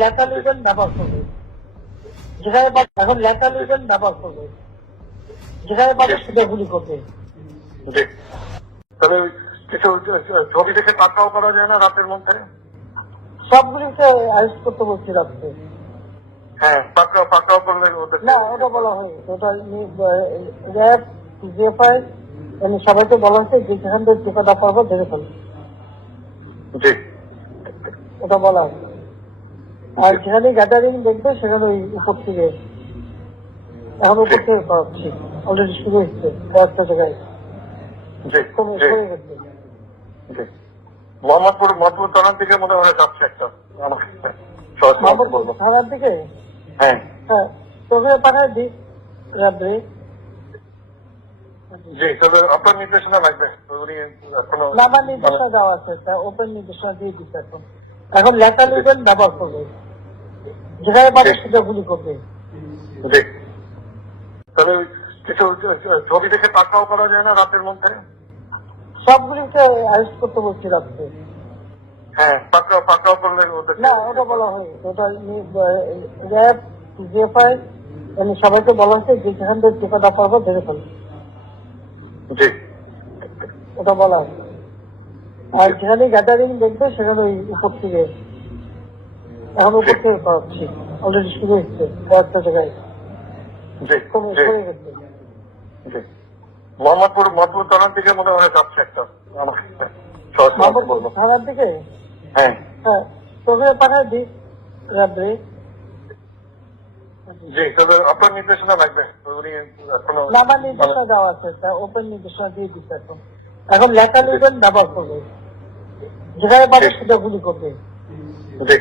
লেখা লিখবেন ব্যবহার করবে, যেখানে এখন লেখা লিখবেন ব্যবহার করবে, যেখানে পাবে সেটা গুলি করবে। তবে কিছু ছবি দেখে পাকড়াও করা যায় না রাতের মধ্যে? সবগুলিকে আরেস্ট করতে বলছি রাখতে। হ্যাঁ, পাকড়াও করলে না, ওটা বলা হয়নি, ওটা র্যাব জিএফআই সবাইকে বলা হচ্ছে যে যেখান থেকে টিকাটা পারবো ধরে ফেলবে, জি ওটা বলা হচ্ছে। আর যেখানে গ্যাদারিং দেখবে সেখানে ওই উপর থেকে এখন উপর থেকে করাচ্ছি, অলরেডি শুরু হচ্ছে কয়েকটা জায়গায় জি কমে জি গেছে। জি মোহাম্মদপুর থানার দিকে মনে হয় যাচ্ছে একটা আমাকে মোহাম্মদপুর বলবো। থানার দিকে হ্যাঁ হ্যাঁ তোকে পাঠায় দিই র্যাবে। জি, তবে আপনার নির্দেশনা লাগবে, উনি এখনো না, আমার নির্দেশনা দেওয়া আছে, ওপেন নির্দেশনা দিয়ে দিচ্ছে। এখন এখন লেখা লিখবেন ব্যবহার করবে, যেখানে পাবে সেটা গুলি করবে। জি, তবে কিছু ছবি দেখে পাকড়াও করা যায় না রাতের মধ্যে? সবগুলিকে আরেস্ট করতে বলছি রাখতে। হ্যাঁ, পাকড়াও করলে না, ওটা বলা হয়নি, ওটা র্যাব জিএফআই সবাইকে বলা হচ্ছে যে যেখান থেকে টিকাটা পারবো ধরে ফেলবে, জি ওটা বলা হচ্ছে। আর যেখানে গ্যাদারিং দেখবে সেখানে ওই উপর থেকে এখন উপর থেকে করাচ্ছি, অলরেডি শুরু হচ্ছে কয়েকটা জায়গায় জি কমে জি গেছে। জি, মোহাম্মদপুর থানার দিকে মনে হয় যাচ্ছে একটা আমাকে মোহাম্মদপুর বলবো। থানার দিকে হ্যাঁ হ্যাঁ তোকে পাঠায় দিই র্যাবে। জি, তবে আপনার নির্দেশনা লাগবে, উনি এখনো না, আমার নির্দেশনা দেওয়া আছে, ওপেন নির্দেশনা দিয়ে দিচ্ছে। এখন এখন লেখা লিখবেন ব্যবহার করবে, যেখানে পাবে সেটা গুলি করবে। জি